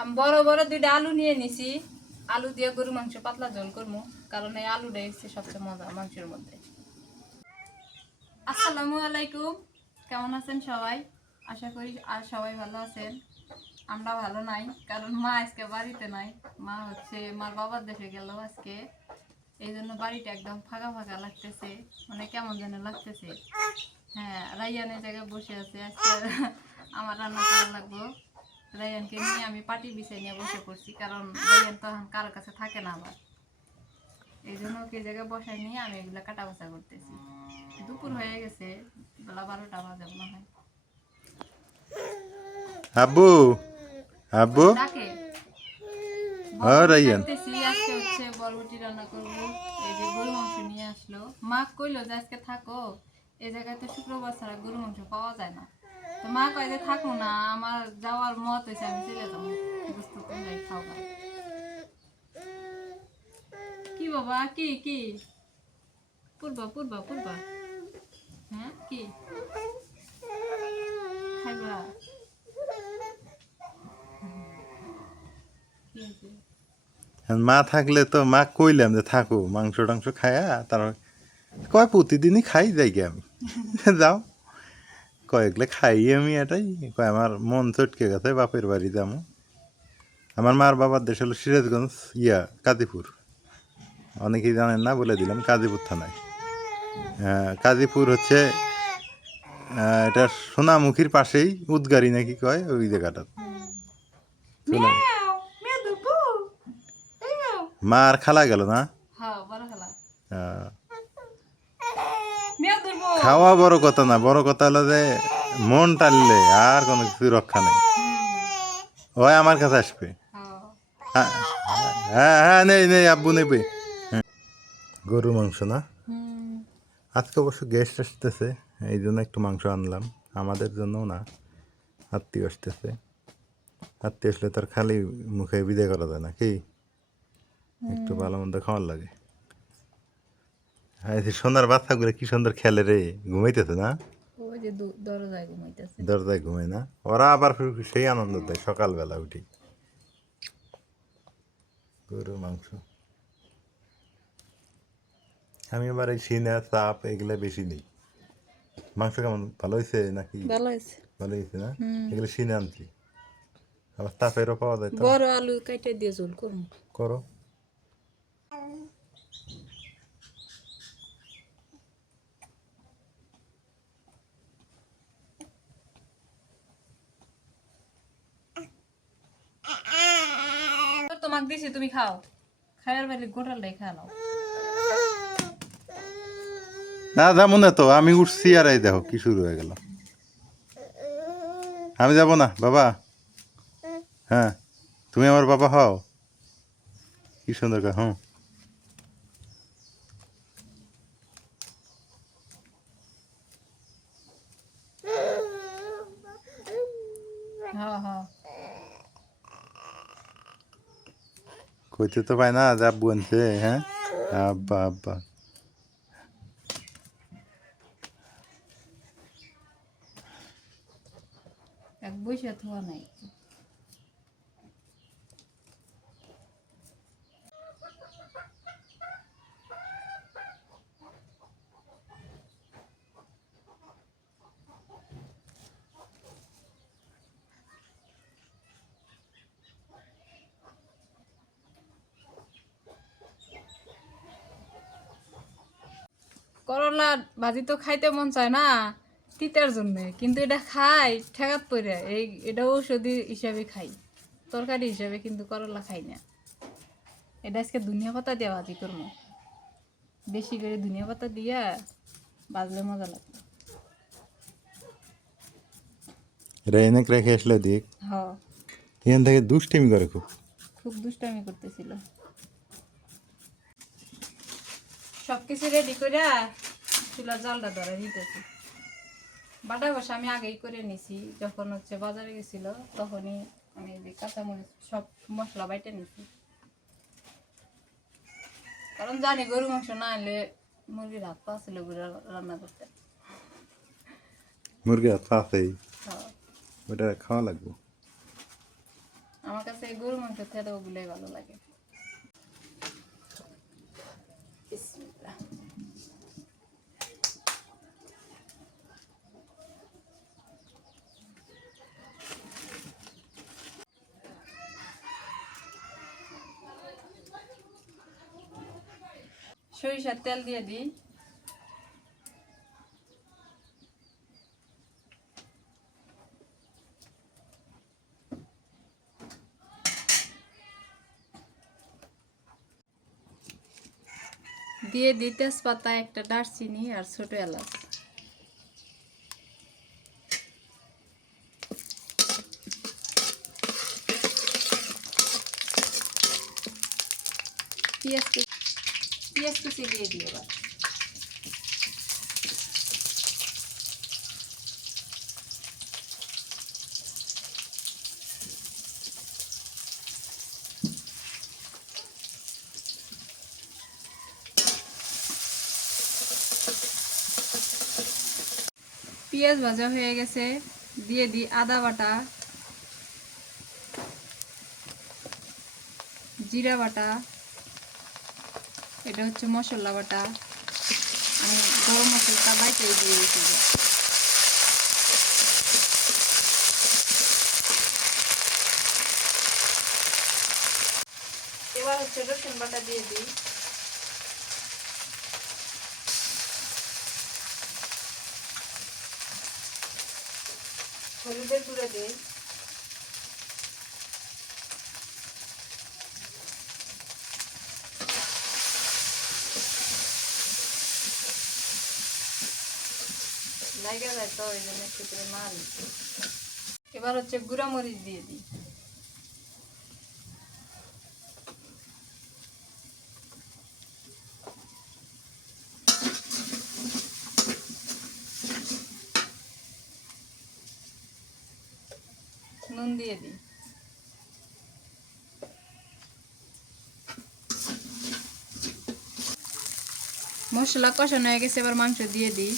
আমি বড় বড় দুইটা আলু নিয়ে নিছি। আলু দিয়ে গরু মাংস পাতলা ঝোল করব, কারণ এই আলুটাই হচ্ছে সবচেয়ে মজা মাংসের মধ্যে। আসসালামু আলাইকুম, কেমন আছেন সবাই? আশা করি আর সবাই ভালো আছেন। আমরা ভালো নাই, কারণ মা আজকে বাড়িতে নাই। মা হচ্ছে, মার বাবার দেশে গেল আজকে। এই জন্য বাড়িটা একদম ফাঁকা ফাঁকা লাগতেছে মানে কেমন যেন লাগতেছে। হ্যাঁ রাইয়ানের জায়গায় বসে আছে, আজকে আমার রান্না করা লাগবো। রায়ানকে নিয়ে আমি পাটি বিছাই নিয়ে বসে পড়ছি কারণ রায়ান তো এখন কারোর কাছে থাকে না আবার। এই জন্য ওকে জায়গায় বসাই নিয়ে আমি এগুলো কাটা বসা করতেছি। দুপুর হয়ে গেছে বেলা বারোটা বাজে মনে হয়। আব্বু আব্বু। ডাকে। আজকে হচ্ছে বরবটি রান্না করব। এই যে গরু মাংস নিয়ে আসলো। মা কইলো যে আজকে থাকো এই জায়গায় তো শুক্রবার ছাড়া গরু মাংস পাওয়া যায় না। তো মা কয় যে থাকো না, আমার যাওয়ার মত হয়েছে আমি চলে যাব। কি বাবা, কি কি? পূর্বা পূর্বা পূর্বা। হ্যাঁ কি? মা থাকলে তো মা কইলাম যে থাকো, মাংস টাংস খায়া তার কয়, প্রতিদিনই খাই যাই আমি। যাও। কয়েকলে খাই আমি এটাই কয় আমার মন চটকে গেছে বাপের বাড়ি যাব। আমার মার বাবার দেশ হলো সিরাজগঞ্জ ইয়া কাদিপুর অনেকেই জানেন না বলে দিলাম কাদিপুর থানায়। আহ, কাদিপুর হচ্ছে এটা সোনামুখীর পাশেই উদগারি নাকি কয় ওই জায়গাটা। সোনা মা আর খালা গেল না? হ্যাঁ বড় খেলা আহ, মেয়ে ধরবো খাওয়া বড় কথা না, বড় কথা হলো যে মন টানলে আর কোনো কিছু রক্ষা নেই। ওই আমার কাছে আসবে। হ্যাঁ হ্যাঁ হ্যাঁ নেই নেই, আব্বু নেবে। হ্যাঁ। গরু মাংস না? আজকে অবশ্য গেস্ট আসতেছে, এই জন্য একটু মাংস আনলাম। আমাদের জন্যও না, আত্মীয় আসতেছে। আত্মীয় আসলে তার খালি মুখে বিদায় করা যায় না, কি? একটু ভালো মন্দ খাওয়ার লাগে। সোনার বাচ্চাগুলো কি সুন্দর খেলে রে ঘুমাইতেছে না? ওই যে দরজায় ঘুমাইতেছে। দরজায় ঘুমায় না? ওরা আবার সেই আনন্দ দেয় সকালবেলা উঠি। গরু মাংস। আমি আবার এই সিনা চাপ এগুলা বেশি নেই। মাংস কেমন ভালো হয়েছে নাকি? ভালো হয়েছে। ভালো হয়েছে না? এগুলো সিনে আনছি। আবার তাপেরও পাওয়া যায় তো? বড় আলু কাইটে দিয়ে ঝোল করুন করো। তোমাকে দিছি, তুমি খাও। খায়ার বাইরে গোটালটাই খা নাও। না, যাব না তো, আমি উঠছি আর এই দেখো কি শুরু হয়ে গেল। আমি যাব না, বাবা? হ্যাঁ তুমি আমার বাবা হও। কি সুন্দর কথা হ্যাঁ হ্যাঁ হ্যাঁ কইতে তো পায় না যে বনছে হ্যাঁ? আব্বা আব্বা এক বসে থোয়া নাই। করলা ভাজি তো খাইতে মন চায় না তিতার জন্য। কিন্তু এটা খাই ঠেকাত পরে এই এটা ঔষধি হিসাবে খাই। তরকারি হিসাবে কিন্তু করলা খাই না। এটা আজকে ধনিয়া পাতা দিয়ে ভাজি করব বেশি করে ধনিয়া পাতা দিয়া বাজলে মজা লাগবে। রেনেক রেখে আসলে দিক। হ। এখান থেকে দুষ্টিমি করে খুব। খুব দুষ্টামি করতেছিল। সব কিছু রেডি করে চুলার জালটা ধরে দিতেছি বাটা বসা আমি আগেই করে নিছি যখন হচ্ছে বাজারে গেছিল তখনই আমি কাঁচামরিচ সব মশলা বাইটে নিছি। কারণ জানি গরু মাংস না আনলে মুরগির হাত পা ছিল রান্না করতে। মুরগি হাত পাশেই হ্যাঁ। ওটা খাওয়া লাগবে। আমার কাছে গরু মাংস থেকে ওগুলোই ভালো লাগে। সরিষার তেল দিয়ে দিই। দিয়ে দিই তেজপাতা একটা দারচিনি আর ছোট এলাচ পেঁয়াজ কুচি দিয়ে দিই এবার পেঁয়াজ ভাজা হয়ে গেছে দিয়ে দিই আদা বাটা জিরা বাটা এটা হচ্ছে মশলা বাটা। আমি গরম মশলাটা বাইটে দিয়ে দিয়েছি। এবার হচ্ছে রসুন বাটা দিয়ে দিই। হলুদের গুঁড়ো দিই। লাগা যায় তো, ওই জন্য একটু করে এবার হচ্ছে গুঁড়া দিয়ে দিই। নুন দিয়ে দিই। মশলা কষানো হয়ে গেছে, এবার মাংস দিয়ে দিই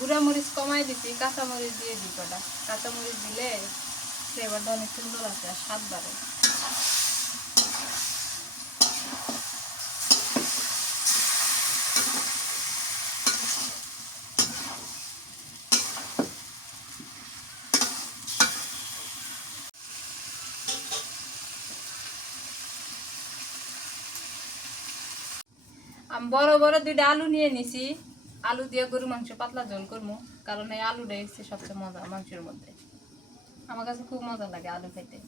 গুঁড়া মরিচ কমাই দিচ্ছি কাঁচা মরিচ দিয়ে দিই কটা। কাঁচা মরিচ দিলে ফ্লেভারটা অনেক সুন্দর আছে আর স্বাদ বাড়ে। বড় বড় দুইটা আলু নিয়ে নিছি। আলু দিয়ে গরু মাংস পাতলা ঝোল করব কারণ এই আলুটা হচ্ছে সবচেয়ে মজা মাংসের মধ্যে। আমার কাছে খুব মজা লাগে আলু খাইতে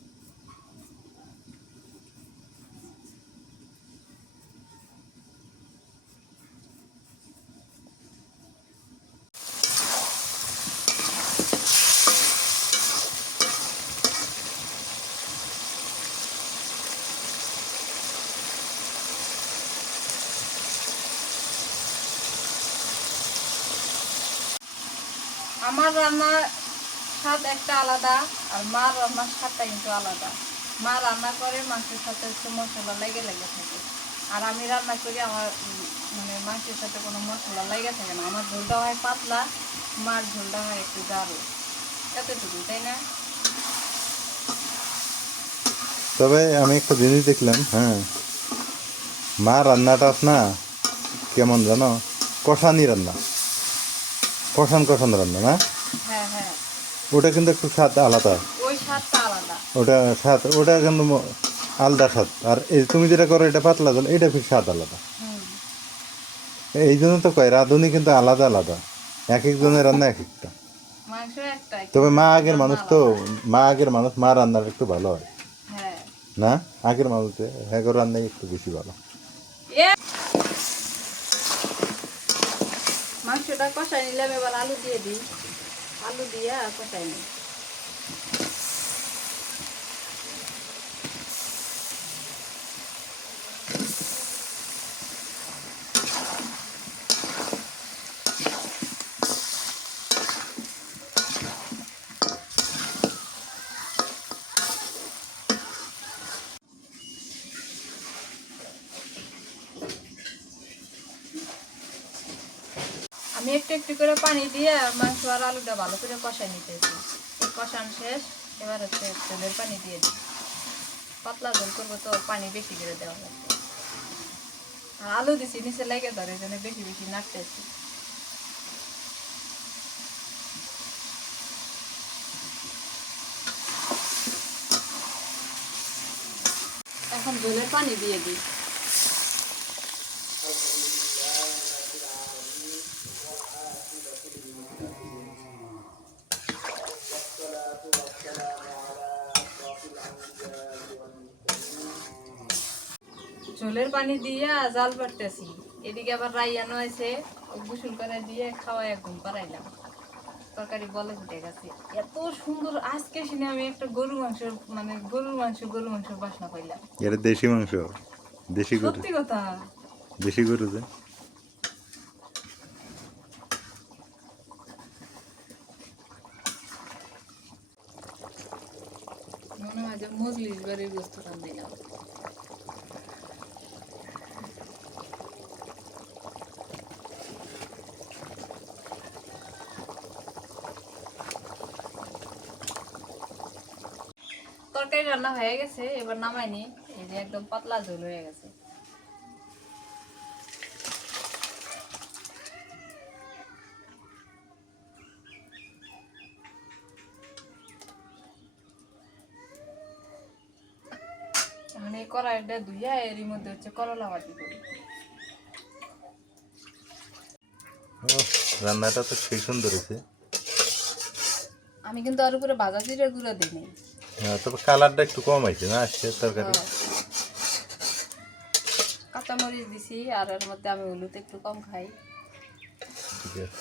আমার রান্নার স্বাদ একটা আলাদা আর মার রান্নার স্বাদটা কিন্তু আলাদা। মা রান্না করে, মাংসের সাথে একটু মশলা লেগে লেগে থাকে। আর আমি রান্না করি, আমার মানে মাংসের সাথে কোনো মশলা লেগে থাকে না। আমার ঝোলটা হয় পাতলা, মার ঝোলটা হয় একটু গাঢ়। এতটুকু, তাই না? তবে আমি একটা জিনিস দেখলাম হ্যাঁ। মা রান্নাটা না কেমন জানো? কষানি রান্না। কষান কষান রান্না না? হ্যাঁ হ্যাঁ। ওটা কিন্তু একটু স্বাদ আলাদা। ওই স্বাদটা আলাদা। ওটা স্বাদ ওটা কিন্তু আলাদা স্বাদ। আর এই তুমি যেটা করো এটা পাতলা জল এটা ফির স্বাদ আলাদা। হুম। এই জন্য তো কয় রাঁধুনি কিন্তু আলাদা আলাদা। এক একজনের রান্না এক একটা। মাংস একটাই তবে মা আগের মানুষ তো মা আগের মানুষ মা রান্নার একটু ভালো হয়। হ্যাঁ। না? আগের মাঝে এগারো রান্নাই একটু বেশি ভালো এ মাংসটা কষাই নিলাম এবার আলু দিয়ে দিই। আলু দিয়ে কষাই নিই। একটু একটু করে পানি দিয়ে মাংস আর আলুটা ভালো করে কষাই নিতেছি। কষান শেষ, এবার হচ্ছে তেলের পানি দিয়ে দিই। পাতলা ঝোল করব তো পানি বেশি করে দেওয়া লাগবে। আর আলু দিছি, নিচে লেগে ধরে জন্য বেশি বেশি নাড়তেছি। এখন ঝোলের পানি দিয়ে দিই। ঝোলের পানি দিয়ে জাল পারতেছি এদিকে আবার রাইয়ানো আছে গোসল করে দিয়ে খাওয়ায় ঘুম পাড়াইলাম। তরকারি বলে ফুটে গেছে। এত সুন্দর আজকে শুনে আমি একটা গরু মাংস মানে গরুর মাংস গরু মাংস বাসনা পাইলাম। এটা দেশি মাংস দেশি গরু। সত্যি কথা। দেশি গরু যে মনে মজলিস বাড়ির বস্তু রান্ধিলাম তরকারি রান্না হয়ে গেছে, এবার নামাইনি এই যে একদম পাতলা ঝোল হয়ে গেছে। কড়াইটা ধুইয়া এরই মধ্যে হচ্ছে করলা ভাজি করি। রান্নাটা তো সেই সুন্দর হয়েছে। আমি কিন্তু আর উপরে ভাজা জিরে গুঁড়ো দিই হ্যাঁ, তবে কালারটা একটু কম হয়েছে না আসছে তরকারি। কাঁচামরিচ দিছি আর এর মধ্যে আমি হলুদ একটু কম খাই। ঠিক আছে।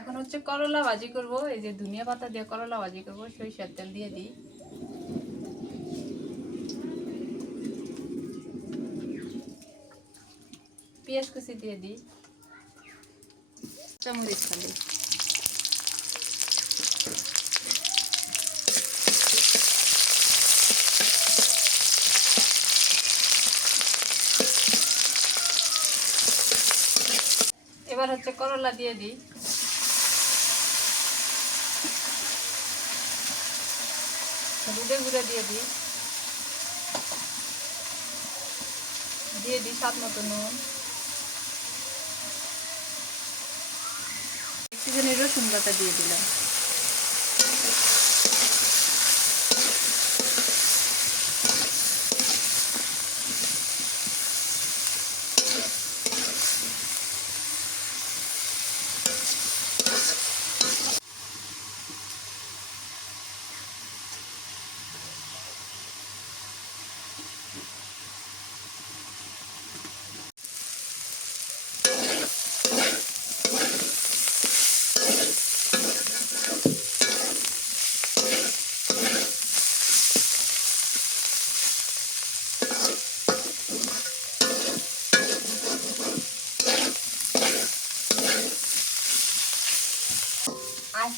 এখন হচ্ছে করলা ভাজি করব এই যে ধনিয়া পাতা দিয়ে করলা ভাজি করব সরিষার তেল দিয়ে দিই। পেঁয়াজ কুচি দিয়ে দিই। চামরিচ খালি এবার হচ্ছে করলা দিয়ে দিই। হলুদে গুঁড়ো দিয়ে দিই। দিয়ে দিই স্বাদ মতো নুন। একটুখানি রসুন বাটা দিয়ে দিলাম।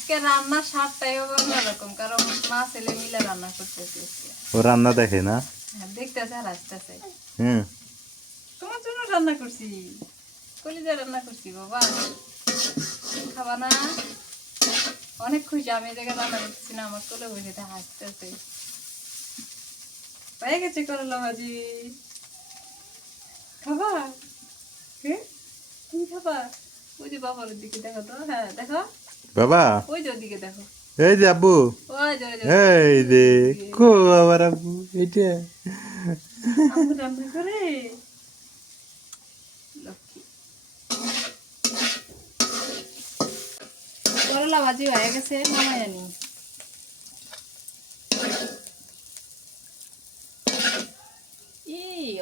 আজকে রান্নার স্বাদটাই হবে অন্যরকম কারণ মা ছেলে মিলে রান্না করতেছে ও রান্না দেখে না? হ্যাঁ, দেখতেছে আর আসতেছে। হুম। তোমার জন্য রান্না করছি। কলিজা রান্না করছি বাবা। খাবা না। অনেক খুশি আমি জায়গায় রান্না করতেছি না আমার কোলে বসে হাসতেছে। পেয়ে গেছে করলা ভাজি। খাবা? হ্যাঁ তুমি খাবা? ওই যে বাবার দিকে দেখো তো হ্যাঁ দেখো। বাবা। ওই যে ওদিকে দেখো। এই যে আব্বু। ওই যে ওই যে এই যে কো আবার আব্বু? এটা আম্মু রান্না করে? লক্ষ্মী। করলা ভাজি হয়ে গেছে নামাই আনি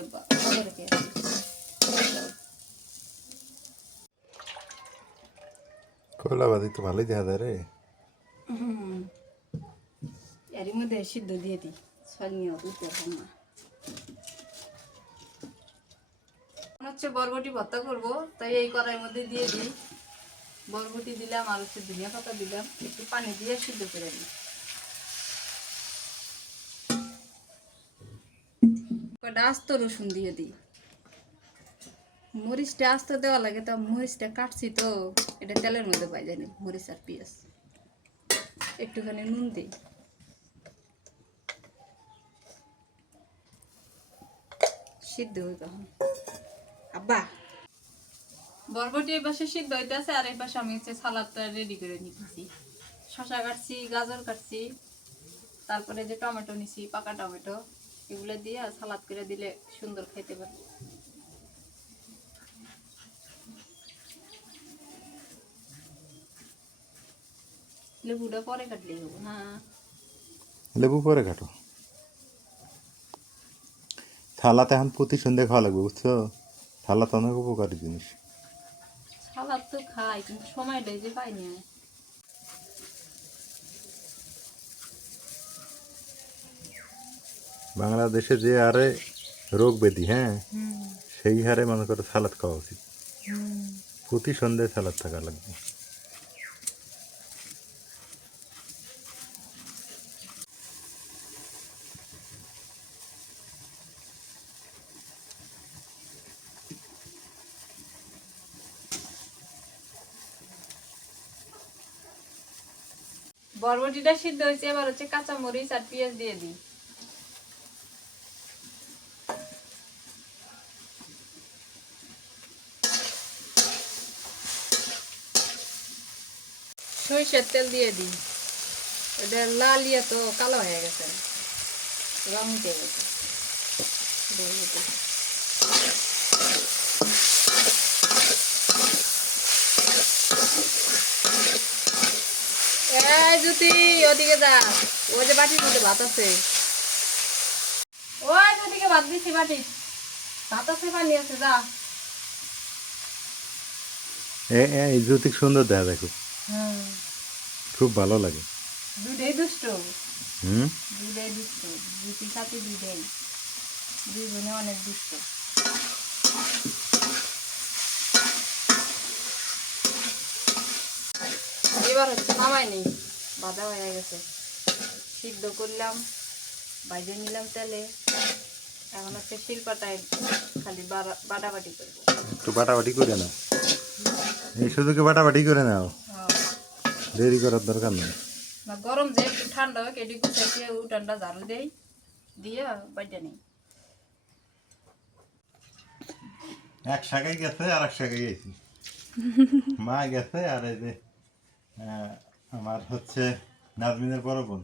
আব্বা ওকে রেখে কয়লা বাদি তো ভালোই দেখা যায় রে এরই মধ্যে সিদ্ধ দিয়ে দিই না হচ্ছে বরবটি করব তাই এই মধ্যে দিয়ে দিই বরবটি দিলাম আর হচ্ছে ধনিয়া পাতা দিলাম একটু পানি দিয়ে সিদ্ধ করে কটা আস্ত রসুন দিয়ে দিই মরিচটা আস্ত দেওয়া লাগে তা মরিচটা কাটছি তো এটা তেলের মধ্যে পাই জানি মরিচ আর পেঁয়াজ। একটুখানি নুন দিই। সিদ্ধ হই তখন আব্বা! বরবটি এই পাশে সিদ্ধ হইতেছে, আর এই পাশে আমি হচ্ছে সালাদটা রেডি করে নিতেছি। শশা কাটছি, গাজর কাটছি, তারপরে যে টমেটো নিছি, পাকা টমেটো, এগুলো দিয়ে সালাদ করে দিলে সুন্দর খাইতে পারবে। লেবুটা পরে কাটলেই হব। না। লেবু পরে কাটো। থালাতে এখন প্রতি সন্ধ্যে খাওয়া লাগবে বুঝছ? থালা তো অনেক উপকারী জিনিস। সালাদ তো খাই কিন্তু সময়টাই যে পাই না। বাংলাদেশে যে হারে রোগ ব্যাধি হ্যাঁ? সেই হারে মনে করো সালাদ খাওয়া উচিত। প্রতি সন্ধ্যায় সালাদ থাকা লাগবে। বরবটিটা সিদ্ধ হয়েছে, এবার হচ্ছে কাঁচা মরিচ আর পেঁয়াজ দিয়ে দিই। সরিষার তেল দিয়ে দিই। এটা লাল ইয়ে তো কালো হয়ে গেছে। রং উঠে গেছে। এই জ্যোতি ওদিকে যা। ওই যে বাটির মধ্যে ভাত আছে। ওই ভাত দিচ্ছি বাটি ভাত আছে পানি আছে যা। এই সুন্দর দেখা। দেখো খুব ভালো লাগে। দুধেই দুষ্ট। হুম? দুধেই দুষ্ট। জ্যোতি সাথে দুধেই দুই বোনে অনেক দুষ্ট। এবার হচ্ছে নামাই নেই। বাদা হয়ে গেছে। সিদ্ধ করলাম বাইরে নিলাম তেলে। এখন হচ্ছে শিল্পাটায় খালি বাটাবাটি করব। একটু বাটাবাটি করে নাও। এই শুধুকে বাটাবাটি করে নাও। হ্যাঁ। দেরি করার দরকার নেই। না গরম যে একটু ঠান্ডা হোক এটি গুছাইতে উঠানটা ঝাড়ু দেই দিয়ে বাইটা নেই। এক শাখায় গেছে আর এক শাখায় গেছি। মা গেছে আর এই যে আমার হচ্ছে নাজমিনের বড় বোন।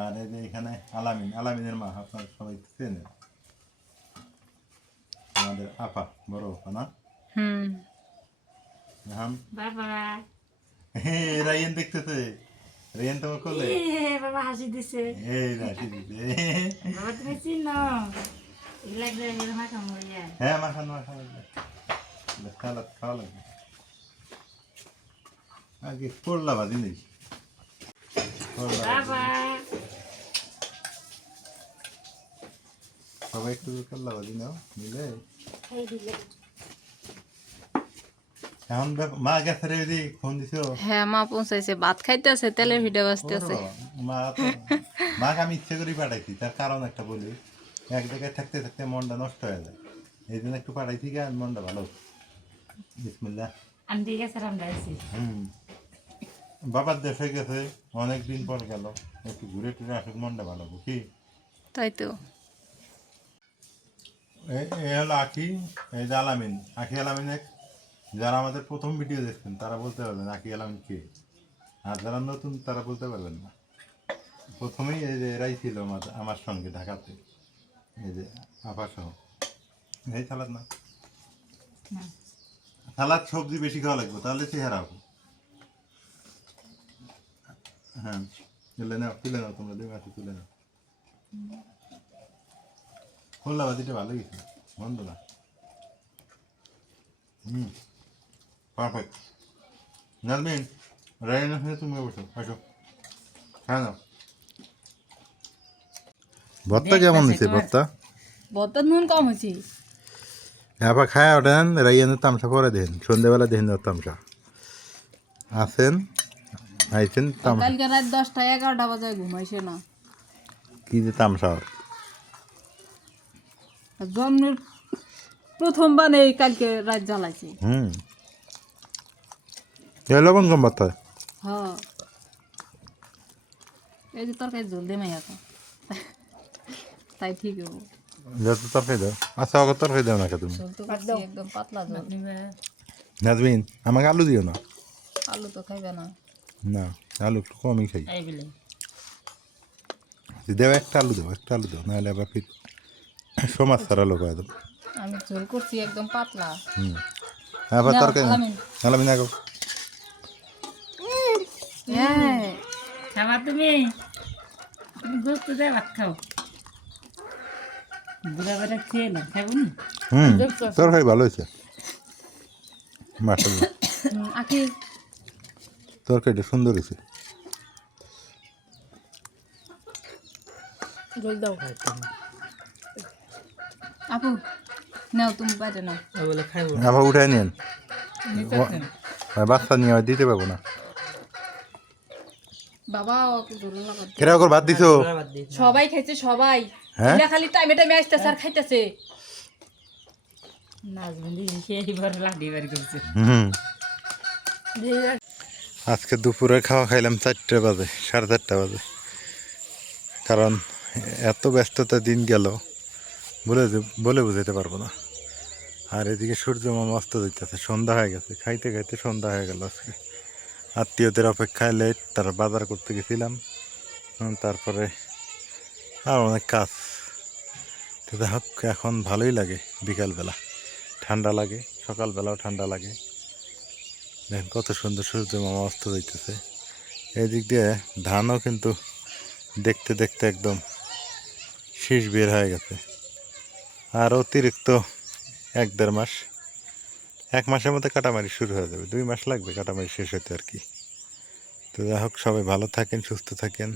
আর এই যে এখানে আলামিন আলামিনের মা আপনার সবাই চেনেন। আমাদের আপা বড় আপা না? হুম। বাবা। হে রাইয়েন দেখতেছে। রাইয়েন তোমার কোলে? এ বাবা হাসি দিছে। এই রাশি দিতে বাবা তুমি চিনো? এগুলা এগুলো মাখা মরিয়া হ্যাঁ মাখান মাখান। খাওয়া লাগবে। আগে করলা ভাজি নেই। সবাই একটু করলা ভাজি নাও মিলে। এখন মা গেছে রে দিদি ফোন দিছো? হ্যাঁ মা পৌঁছাইছে ভাত খাইতে আছে তেলের ভিডিও বাজতেছে। মা মাকে আমি ইচ্ছে করে পাঠাইছি তার কারণ একটা বলি। এক জায়গায় থাকতে থাকতে মনটা নষ্ট হয়ে যায়। এই জন্য একটু পাঠাইছি গা মনটা ভালো। বিসমিল্লাহ। আমি দিয়ে গেছে রামটা হুম। বাবার দেশে গেছে অনেক দিন পর গেল। একটু ঘুরে টুরে আসুক মনটা ভালো হবে। কি? তাই তো। এ- এ হলো আখি এই যে আলামিন। আখি আলামিন এক যারা আমাদের প্রথম ভিডিও দেখছেন তারা বলতে পারবেন আখি আলামিন কে? আর যারা নতুন তারা বলতে পারবেন না। প্রথমেই এই যে এরাই ছিল আমার আমার সঙ্গে ঢাকাতে। এই যে আপা সহ। এই সালাদ না। সালাদ সবজি বেশি খাওয়া লাগবে তাহলে চেহারা হবে। হ্যাঁ। তুলে নাও তুলে নাও তোমরা দুই মাসে তুলে নাও। খোলা বাদিটা ভালো গেছে মন্দ না। হুম পারফেক্ট নাজমিন রায়না হয়ে তুমি বসো আসো। হ্যাঁ না ভর্তা কেমন দিছে ভর্তা? বত নুন কম হয়েছে। আবার খায় ওঠেন রাইয়ানের তামসা পরে দেন সন্ধ্যেবেলা দেন ওর তামসা। আসেন আইছেন কালকে রাত দশটা এগারোটা বাজে ঘুমাইছে না। কি যে তামসা জন্মের প্রথমবার এই কালকে রাত জ্বালাইছে। হুম। লবণ কম ভর্তা হ্যাঁ? এই যে তরকারি জল দে মাইয়া তাই ঠিক হব। যত তরকারি দাও। আচ্ছা তরকারি দাও না কে তুমি? তো একদম পাতলা জল নাজমিন আমাকে আলু দিও না। আলু তো খাইবে না। না আলু একটু কমই খাই। দেও একটা আলু দেবো একটা আলু দেবো নাহলে আবার ফির সমাজ সারা লোক একদম আমি ঝোল করছি একদম পাতলা। হুম। আবার নাও, তরকারি আলামিন। আলামিন আগো হ্যাঁ। খাবার তুমি? তুমি গোস্ত দিয়ে ভাত খাও। বুড়া বেড়া খেয়ে না খাব না? হুম তরকারি ভালো হয়েছে। মাসাল্লাহ আখি তরকারিটা সুন্দর হয়েছে। জল দাও। আপু নাও তুমি বাইরে নাও। আবার উঠাই নেন বাচ্চা নিয়ে দিতে পারব না। বাবা ওকে কেরা ওর ভাত দিছো? সবাই খাইছে সবাই। হ্যাঁ? খালি টাইমে টাইমে আসতেছে আর খাইতেছে। নাচবন্দি সেইবার লাডি বার করছে। হুম। আজকে দুপুরে খাওয়া খাইলাম চারটে বাজে, সাড়ে চারটা বাজে। কারণ এত ব্যস্ততা দিন গেল, বলে বলে বুঝাতে পারব না। আর এদিকে সূর্য মামা অস্ত দিতেছে সন্ধ্যা হয়ে গেছে। খাইতে খাইতে সন্ধ্যা হয়ে গেল আজকে। আত্মীয়দের অপেক্ষায় লেট তারা বাজার করতে গেছিলাম। তারপরে আর অনেক কাজ। তো হোক, এখন ভালোই লাগে বিকালবেলা। ঠান্ডা লাগে, সকালবেলাও ঠান্ডা লাগে। দেখেন কত সুন্দর সূর্য মামা অস্ত যাইতেছে। এই দিক দিয়ে ধানও কিন্তু দেখতে দেখতে একদম শীষ বের হয়ে গেছে। আর অতিরিক্ত এক দেড় মাস, এক মাসের মধ্যে কাটামারি শুরু হয়ে যাবে। দুই মাস লাগবে কাটামারি শেষ হতে আর কি। তো যাই হোক, সবাই ভালো থাকেন, সুস্থ থাকেন।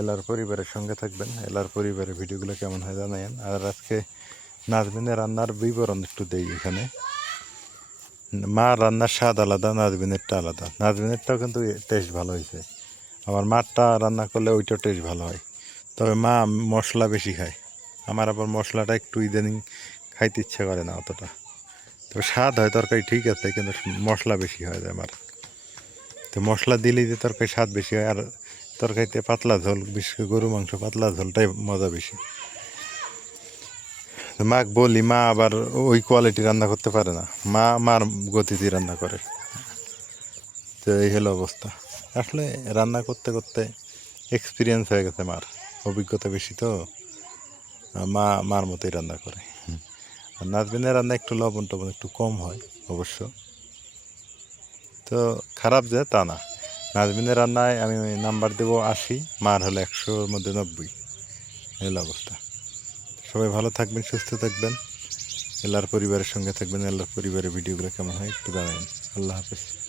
এলার পরিবারের সঙ্গে থাকবেন। এলার পরিবারের ভিডিওগুলো কেমন হয় জানায়েন আর আজকে নাজমিনের রান্নার বিবরণ একটু দেই এখানে। মা রান্নার স্বাদ আলাদা, নাজবিনেরটা আলাদা। নাজবিনেরটাও কিন্তু টেস্ট ভালো হয়েছে। আমার মারটা রান্না করলে ওইটাও টেস্ট ভালো হয়। তবে মা মশলা বেশি খায়। আমার আবার মশলাটা একটু ইদানিং খাইতে ইচ্ছে করে না অতটা। তবে স্বাদ হয়, তরকারি ঠিক আছে, কিন্তু মশলা বেশি হয় আমার। তো মশলা দিলেই যে তরকারি স্বাদ বেশি হয়, আর তরকারিতে পাতলা ঝোল, বিশেষ করে গরু মাংস পাতলা ঝোলটাই মজা বেশি। তো মাকে বলি মা আবার ওই কোয়ালিটি রান্না করতে পারে না। মা, মার গতিতে রান্না করে। তো এই হলো অবস্থা। আসলে রান্না করতে করতে এক্সপিরিয়েন্স হয়ে গেছে মার। অভিজ্ঞতা বেশি তো। মা, মার মতোই রান্না করে। আর নাজবিনের রান্না একটু লবণ টবণ একটু কম হয় অবশ্য। তো খারাপ যে, তা না। নাজমিনের রান্নায় আমি নাম্বার দেবো আশি, মার হলো একশোর মধ্যে নব্বই। এই অবস্থা। সবাই ভালো থাকবেন, সুস্থ থাকবেন। এলার পরিবারের সঙ্গে থাকবেন এলার পরিবারের ভিডিওগুলো কেমন হয় একটু জানাবেন। আল্লাহ হাফেজ।